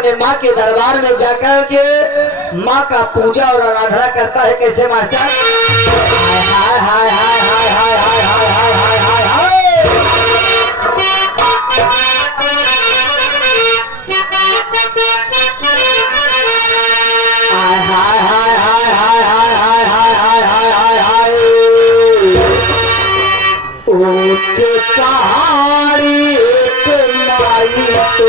अपने माँ के दरबार में जाकर के माँ का पूजा और आराधना करता है। कैसे मास्टर? हाय हाय हाय हाय हाय हाय हाय हाय हाय हाय हाय ऊंच पहाड़ी पे माई तो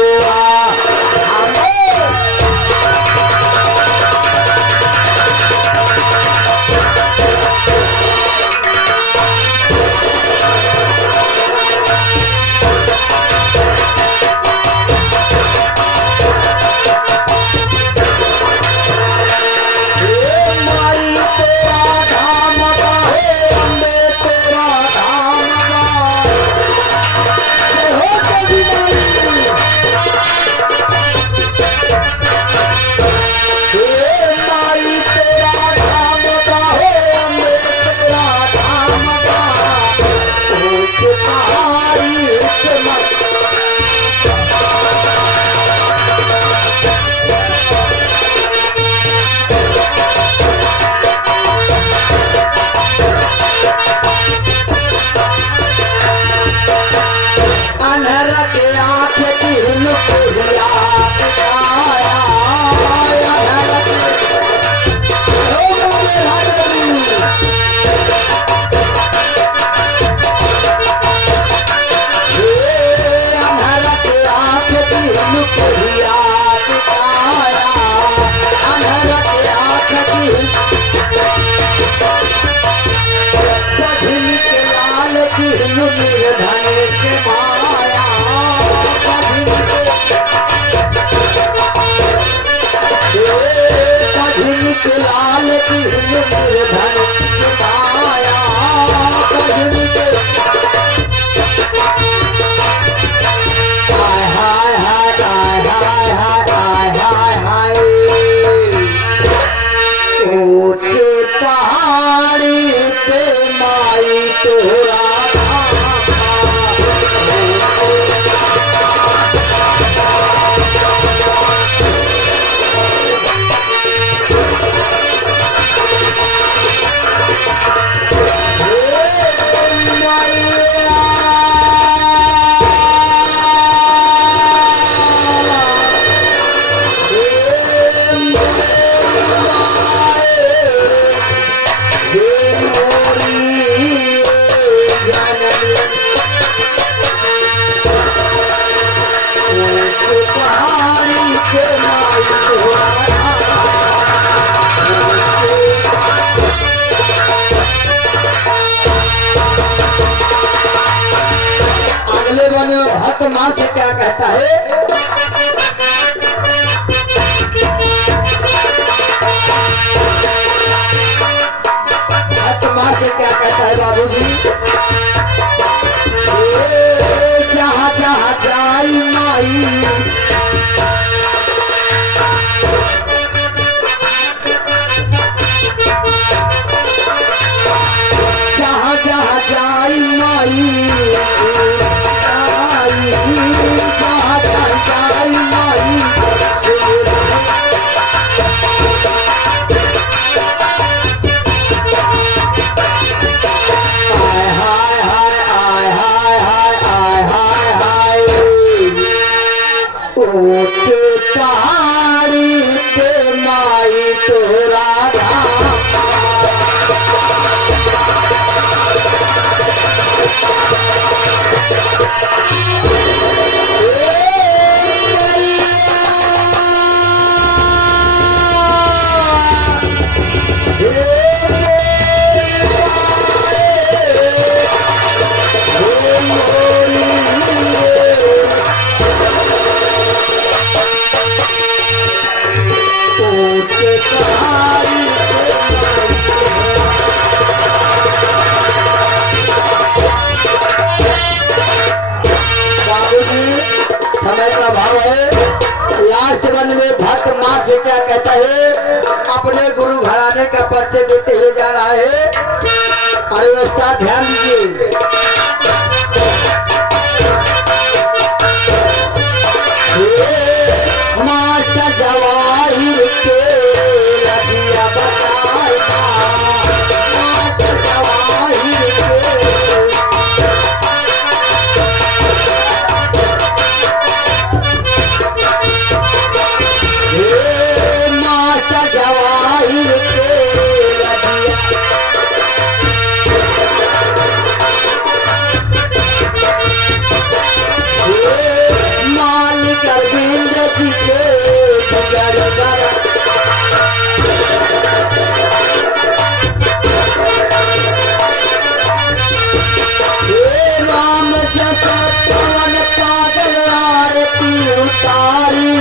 लाल की निर्धन माया हाय हाय हाय हाय हाय हाय हाय हाय ऊंचे पहाड़ी पे माई तोरा भक्त माँ से क्या कहता है? भक्त माँ से क्या कहता है बाबूजी? जहाँ जहाँ जाई माई जहाँ जहाँ जाई माई ऊंचे पहाड़ी पे माई तोरा समय का भाव है। लास्ट वन में भक्त माँ से क्या कहता है? अपने गुरु घराने का परिचय देते हुए जा रहा है। अरे व्यवस्था ध्यान दीजिए। माँ जी के बजार गारा राम जैसा पवन पागल आरती उतारी